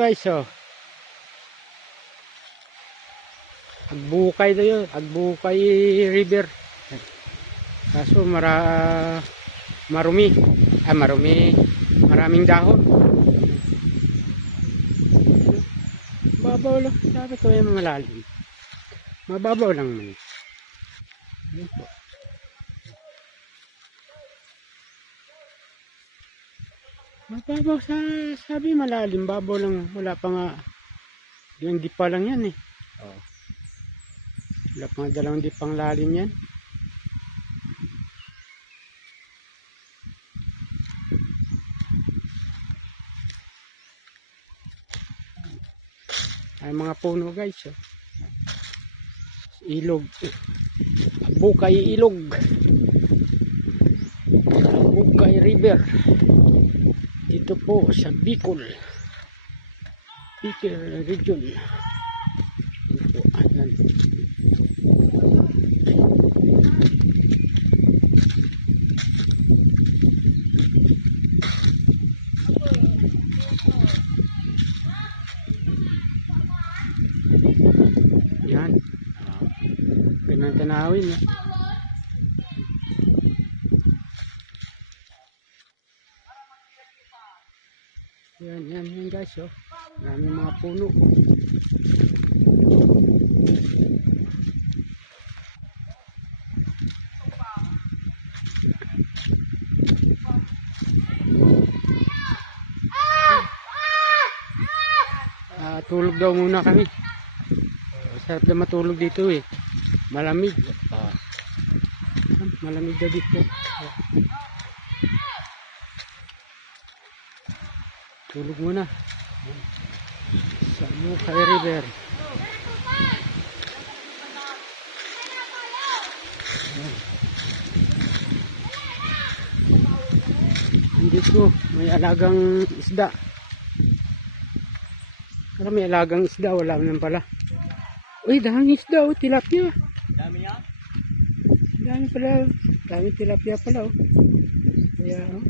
guys, oh. Agbukay na yun, Agbukay River. Kaso marumi, maraming dahon. Mababaw lang, sabi ko yung malalim. Mababaw lang man. Ayan po. Mababaw sabi malalim, babaw lang, wala pa nga. Yung dipa lang yan eh. Oh. Wala pa nga dalawang dipang lalim yan. Ay mga puno guys, oh. Ilog, Bukay ilog, Bukay River dito po sa Bicol region. Ito, ayan. Yan. Ganang tanawin. Yan guys, oh. Maraming mga puno. Tulog daw muna kami. Sarap na matulog dito eh. Malamig. Malamig daw dito. Tulog muna sa Bukay River. Dito may alagang isda. Pero may alagang isda, wala naman pala. Uy, daming isda, oh, tilapia. Dami yan? Dami pala, daming tilapia pala, oh. Kaya, oh.